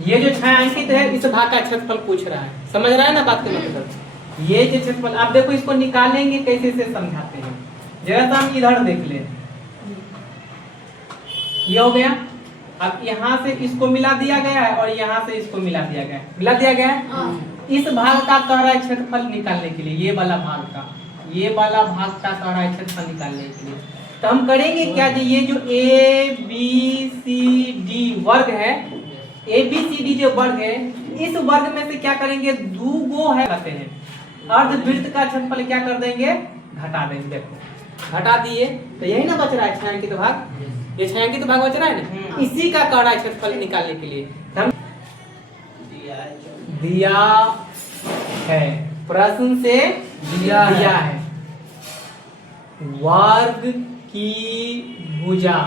ये जो छायांकित है इस भाग का क्षेत्रफल पूछ रहा है, समझ रहा है ना बात के मतलब। ये जो क्षेत्रफल आप देखो इसको निकालेंगे कैसे से समझाते हैं, जरा सा हम इधर देख ले। ये हो गया, अब यहाँ से इसको मिला दिया गया है और यहाँ से इसको मिला दिया गया है, मिला दिया गया है। इस भाग का कह रहा है क्षेत्रफल निकालने के लिए, ये वाला भाग का, ये वाला भाग का कह रहा है क्षेत्रफल निकालने के लिए। तो हम करेंगे क्या जी, ये जो ए बी सी डी वर्ग है, ए बी सी डी जो वर्ग है, इस वर्ग में से क्या करेंगे, दो गो है कहते हैं, अर्धवृत्त का क्षेत्रफल क्या कर देंगे, घटा देंगे। देखो घटा दिए तो यही ना बच रहा है छायांकित भाग, ये छायांकित भाग बच रहा है ना, इसी का कह रहा है क्षेत्रफल निकालने के लिए। हम दिया है, प्रश्न से दिया है वर्ग की भुजा,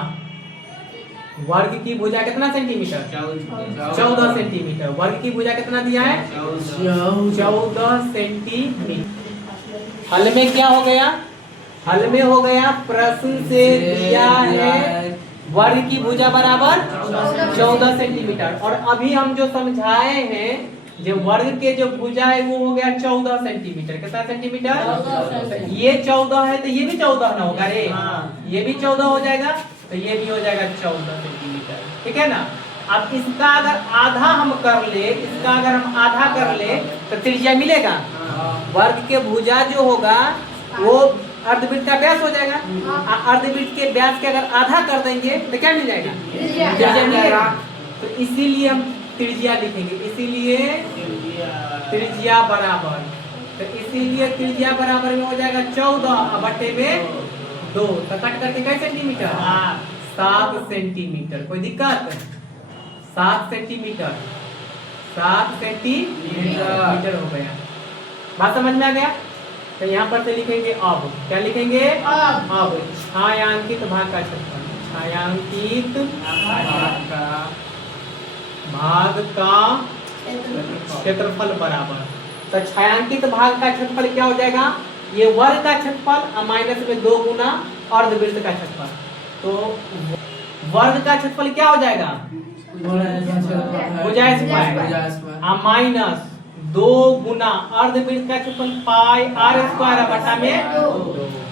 वर्ग की भुजा कितना सेंटीमीटर, 14 सेंटीमीटर। वर्ग की भुजा कितना दिया है, 14 सेंटीमीटर। हल में क्या हो गया, हल में हो गया प्रश्न से दिया है वर्ग की भुजा बराबर 14 सेंटीमीटर। और अभी हम जो समझाए हैं जो वर्ग के जो भुजा है वो हो गया 14 सेंटीमीटर। कितना सेंटीमीटर, ये 14 है तो ये भी 14 ना होगा रे, ये भी 14 हो जाएगा तो ये भी हो जाएगा 14 सेंटीमीटर, ठीक है ना। अब इसका अगर आधा हम कर ले, इसका अगर हम आधा कर ले तो त्रिज्या मिलेगा। वर्ग के भुजा जो होगा वो अर्धवृत्त का व्यास हो जाएगा, अर्धवृत्त के व्यास के अगर आधा कर देंगे तो क्या मिल जाएगा, त्रिज्या मिलेगा। तो इसीलिए हम त्रिज्या लिखेंगे, इसीलिए त्रिज्या बराबर, तो इसीलिए त्रिज्या बराबर में हो जाएगा 14 बटे में 2, तो कट करके कई सेंटीमीटर, 7 सेंटीमीटर। कोई दिक्कत, 7 सेंटीमीटर, 7 सेंटीमीटर हो गया। बात समझ में आ गया। तो यहाँ पर से लिखेंगे अब, क्या लिखेंगे अब छायांकित भाग का क्षेत्रफल, छायांकित भाग का क्षेत्रफल बराबर, तो छायांकित भाग का क्षेत्रफल क्या हो जाएगा, ये वर्ग का क्षेत्रफल माइनस में 2 गुना अर्धवृत्त का क्षेत्रफल। तो वर्ग का क्षेत्रफल क्या हो जाएगा, भुजा स्क्वायर माइनस 2 गुना अर्धवृत्त का क्षेत्रफल पाई आर स्क्वायर बटा में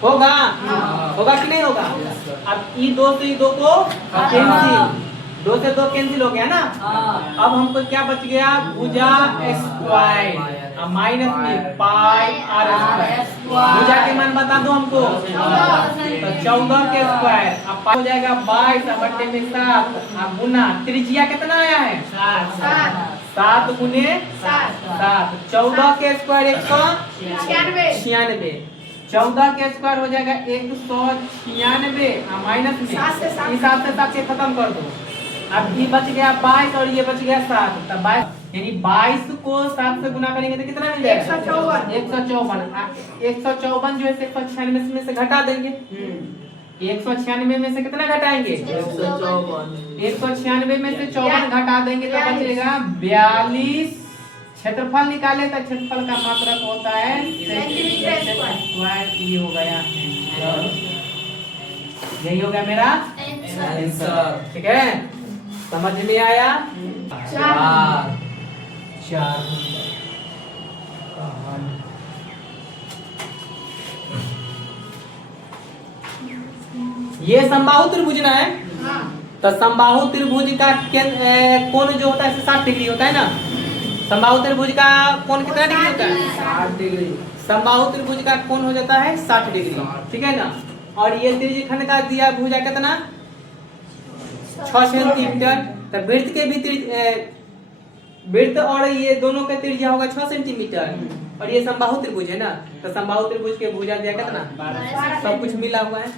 होगा, होगा कि नहीं होगा। अब ई 2 से ई 2 को कैंसिल, 2 से 2 कैंसिल हो गया ना। अब हमको क्या बच गया, भुजा स्क्वायर माइनस में पाई आर स्क्वायर। भुजा के मान बता दो हमको, तो 14 के स्क्वायर, अब हो जाएगा 22 बटे में 7, अब गुना त्रिज्या कितना आया है 7 गुने 7, 14 के स्क्वायर 196, 14 के स्क्वायर हो जाएगा 196 माइनस में 7 से 7 से खत्म कर दो। अब ये बच गया 22 और ये बच गया 7, तब 22 यानी 22 को 7 से गुना करेंगे तो कितना मिल जाएगा 154। 154 जो है 196 में से घटा देंगे, 196 में से कितना घटाएंगे 196 में से 54 घटा देंगे तो बचेगा 42। क्षेत्रफल निकाले तो क्षेत्रफल का मात्रक होता है सेंटीमीटर स्क्वायर। ये हो गया यही हो गया मेरा आंसर, ठीक है, समझ में आया। 4 ये समबाहु त्रिभुज ना है, तो समबाहु त्रिभुज का कोण जो होता है 60 डिग्री होता है ना। समबाहु त्रिभुज का कोण कितना डिग्री होता है 60 डिग्री। समबाहु त्रिभुज का कोण हो जाता है 60 डिग्री, ठीक है ना। और ये त्रिज्यखंड का दिया भुजा कितना 6 सेंटीमीटर, तो वृत्त के भी वृत्त और ये दोनों का त्रिज्या होगा 6 सेंटीमीटर। और ये समबाहु त्रिभुज है ना, तो समबाहु त्रिभुज के भुजा दिया कितना, सब कुछ मिला हुआ है।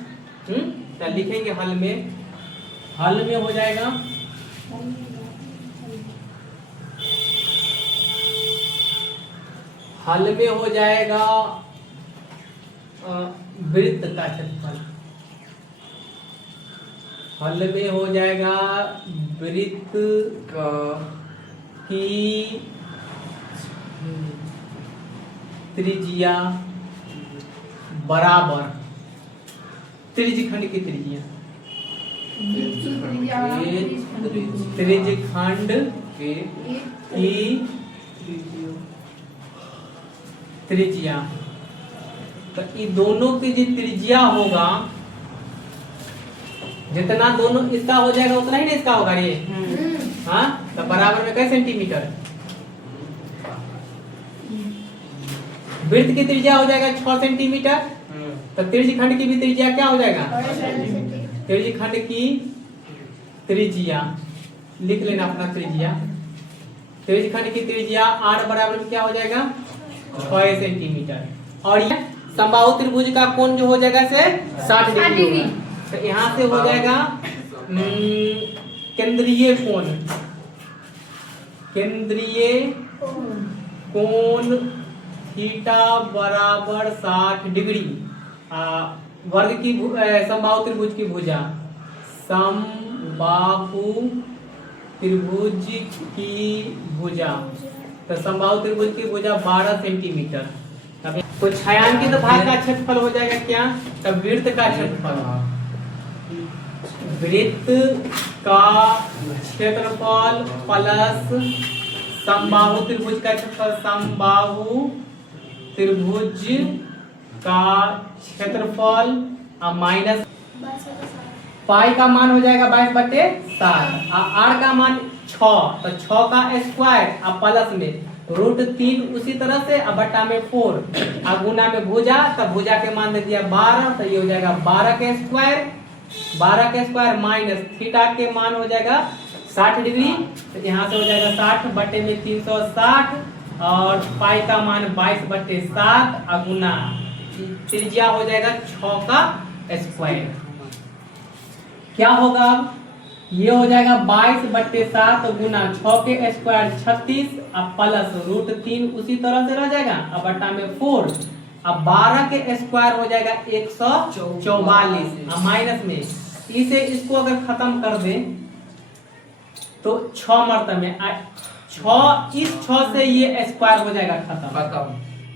तो लिखेंगे हल में, हल में हो जाएगा हल में हो जाएगा वृत्त का क्षेत्रफल, हल में हो जाएगा वृत्त की त्रिज्या बराबर त्रिज्यखंड की त्रिज्या। त्रिज्यखंड की त्रिज्या। तो ये दोनों की जो त्रिज्या होगा, जितना दोनों इसका हो जाएगा उतना ही ना इसका होगा ये। हाँ, तो बराबर में कई सेंटीमीटर? वृत्त की त्रिज्या हो जाएगा 6 सेंटीमीटर। तो त्रिज्यखंड की भी त्रिज्या क्या हो जाएगा? त्रिज्यखंड की त्रिज्या लिख लेना अपना त्रिज्या। त्रिज्यखंड की त्रिज्या r बराबर में क्या हो जाएगा? 6 सेंटीमीटर। और ये समबाहु त्रिभुज का कोण जो हो जाएगा से 60 डिग्री होगा। तो यहाँ से हो जाएगा केंद्रीय कोण, केंद्रीय कोण थीटा बराबर 60 डिग्री। वर्ग की समबाहु त्रिभुज की भुजा, समबाहु त्रिभुज की भुजा। तो समबाहु त्रिभुज की भुजा 12 सेंटीमीटर। तो छायांकित भाग का क्षेत्रफल हो जाएगा क्या? तब वृत्त का क्षेत्रफल, वृत्त का क्षेत्रफल प्लस समबाहु त्रिभुज का क्षेत्रफल, समबाहु त्रिभुज का क्षेत्रफल माइनस पाई का मान हो जाएगा 22/7 और आर का मान 6। तो 6 का स्क्वायर और प्लस में √3 उसी तरह से और बट्टा में 4 और गुना में भुजा। तब भुजा के मान दे दिया 12। तो ये हो जाएगा 12 के स्क्वायर माइनस थीटा के मान हो जाएगा 60 डिग्री। तो यहाँ से हो जाएगा 60 बट्टे में 360 और पाई का मान 22/7 और गुना त्रिज्या हो जाएगा 6 का स्क्वायर। क्या होगा? ये हो जाएगा 22/7 गुना 6 के स्क्वायर 36 और प्लस √3 उसी तरह से रह जाएगा और बट्टा में 4 अब 12 के स्क्वायर हो जाएगा 144 और माइनस में इसे इसको अगर खत्म कर दें तो 6 मरतबे में 6 इस 6 से ये स्क्वायर हो जाएगा खत्म।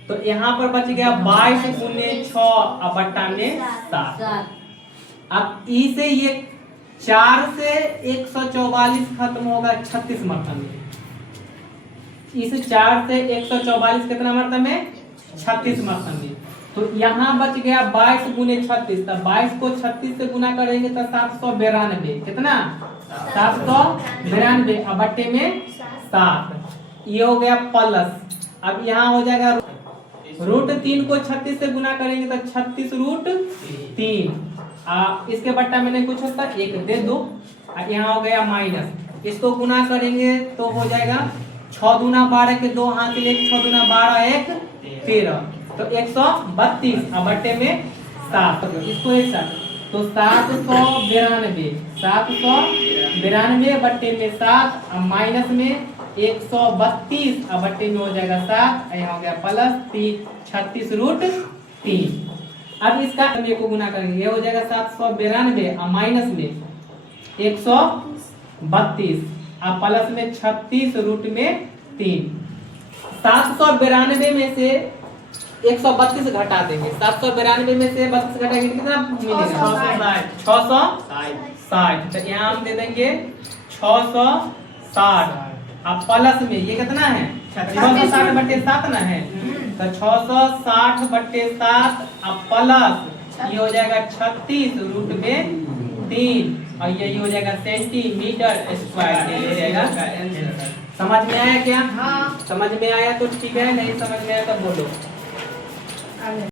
तो यहाँ पर बच गया 22 गुने 6 और बट्टा में 7। अब ई से ये 4 से 144 खत्म होगा 36 मरतबे। इस 4 से 144 कितना मरतबे? 36 मरतबे। तो यहाँ बच गया 22 गुने 36। तब 22 को 36 से गुना करेंगे तो 792। कितना? 792 और बट्टे में 7। ये हो गया प्लस। अब यहाँ हो जाएगा √3 को 36 से गुना करेंगे तो 36√3। इसके बट्टा में नहीं कुछ होता, 1 दे दो। और यहाँ हो गया माइनस। इसको गुना करेंगे तो हो जाएगा 6 दूना 12 के 2 हाथ ले 6 दूना 12 1 13 तो 132 और बट्टे में 7। इसको एक साथ तो 792 बट्टे में 7 और माइनस में 132 और बट्टे में हो जाएगा 7। यहाँ हो गया प्लस 36√3। अब इसका हम को गुना करेंगे, ये हो जाएगा 792 और माइनस में 132 और प्लस में 36√3। 792 में से 132 घटा देंगे। 792 में से 32 घटाएंगे कितना मिलेगा? 660। तो यहाँ हम दे देंगे 660 अब प्लस में ये कितना है? 660/7 ना है। तो 660/7 अब प्लस ये हो जाएगा 36√3 और ये हो जाएगा सेंटीमीटर स्क्वायर के लिए जाएगा। समझ में आया क्या? हाँ। समझ में आया तो ठीक है, नहीं समझ में आया तो बोलो।